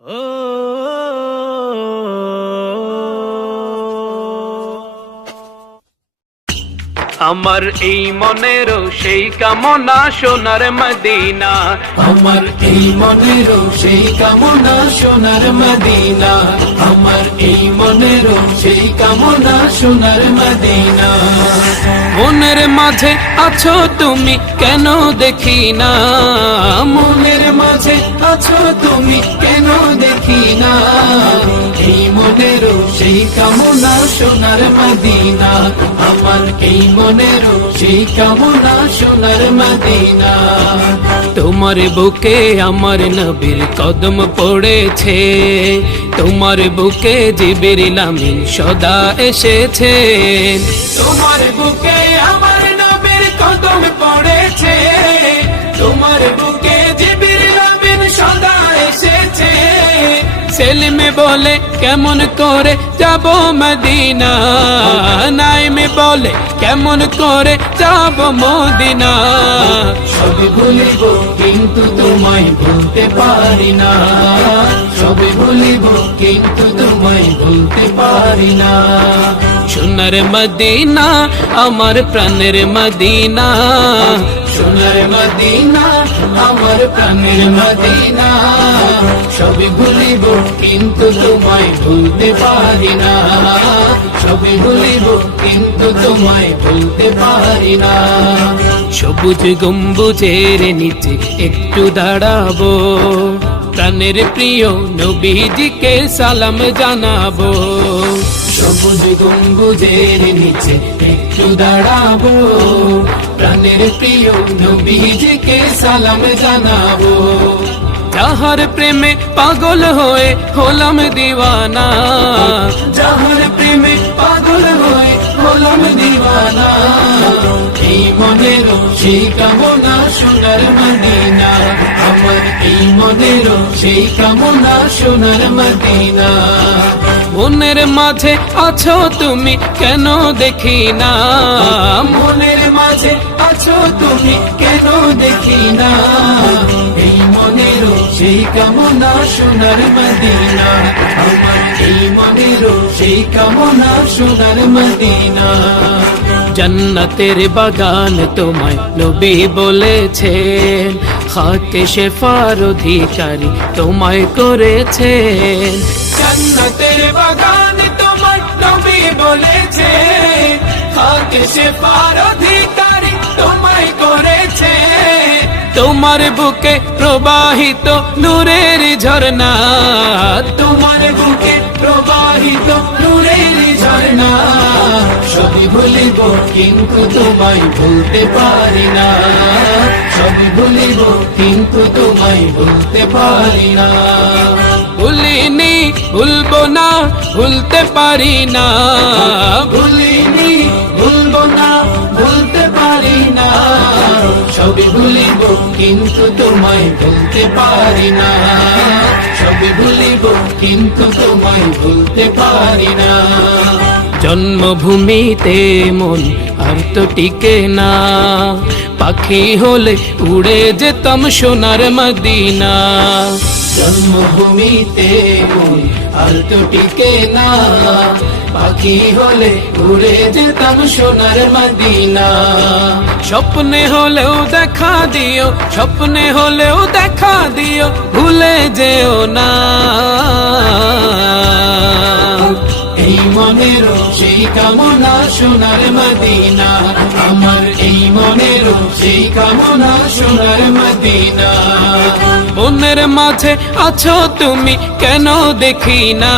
আমার এই মনেরও সেই কামনা সোনার মদিনা, আমার এই মনেরও সেই কামনা সোনার মদিনা, আমার এই মনেরও সেই কামনা সোনার মদিনা। মনের মাঝে আছো তুমি কেন দেখি না, মনের মাঝে আছো তুমি কেন দেখি না, এই মনেরও সেই কামনা সোনার মদিনা, আমার এই মনেরও সেই কামনা সোনার মদিনা। তোমার বুকে আমার নবীর কদম পড়েছে, তোমার বুকে জিবরিল আমিন সদা এসেছে, তোমার বুকে আমার নবীর কদম পড়েছে, তোমার বুকে জিবরিল আমিন সদা এসেছে। সেলিমে বলে কেমন করে যাব মদিনা, নাইমে বলে কেমন করে যাব মদিনা। সবই ভুলিব কিন্তু তোমায় ভুলতে পারি না, সবই ভুলিব কিন্তু তোমায় ভুলতে পারি না। সোনার মদিনা আমার প্রাণের মদিনা, সোনার মদিনা আমার প্রাণের মদিনা, সবই ভুলিব কিন্তু তোমায় ভুলতে পারি না, সবই ভুলিব কিন্তু তোমায় ভুলতে পারি না। সবুজ গম্বুজের নিচে একটু দাঁড়াবো, প্রাণের প্রিয় নবীজিকে সালাম জানাবো। সবুজ গম্বুজের নিচে একটু দাঁড়াবো, প্রাণের প্রিয় নবীজিকে সালাম জানাবো। যাহার প্রেমে পাগল হয়ে হলাম দিওয়ানা, যাহার প্রেমে পাগল হয়ে হলাম দিওয়ানা, এই মনেরও সেই কামনা সোনার মদিনা, আমার এই মনেরও সেই কামনা সোনার মদিনা। মনের মাঝে আছো তুমি কেন দেখি না, মনের মাঝে আছো তুমি কেন দেখি না, এই মনেরও সেই কামনা সোনার মদিনা, আমার এই মনেরও সেই কামনা সোনার মদিনা। জান্নাতের বাগান তোমায় নবী বলেছেন, খাকে শেফার অধিকারী তোমায় করেছেন। জান্নাতের বাগান তোমার নবী বলেছে, খাকে শেফার অধিকারী তোমায় করেছে। তোমার বুকে প্রবাহিত নূরের ঝর্ণা, তোমার বুকে প্রবাহিত নূরের ঝর্ণা, সবই ভুলিব কিন্তু তোমায় ভুলতে পারি না, সবই ভুলিব কিন্তু তোমায় ভুলতে পারি না। ভুলিনি ভুলবো না ভুলতে পারি না, ভুলিনি ভুলবো না ভুলতে পারি না, সবই ভুলিব কিন্তু তোমায় ভুলতে পারি না, সবই ভুলিব কিন্তু তোমায় ভুলতে পারি না। জন্মভূমিতে মন আর তো টিকে না, পাখি হলে উড়ে যেতাম সোনার মদিনা। জন্মভূমিতে মন আর তো টিকে না, পাখি হলে উড়ে যেতাম সোনার মদিনা। স্বপ্নে হলেও দেখা দিও, স্বপ্নে হলেও দেখা দিও, ভুলে যেও না। এই মনেরও সেই কামনা সোনার মদিনা, আমার এই মনেরও সেই কামনা সোনার মদিনা। মনের মাঝে আছো তুমি কেন দেখি না,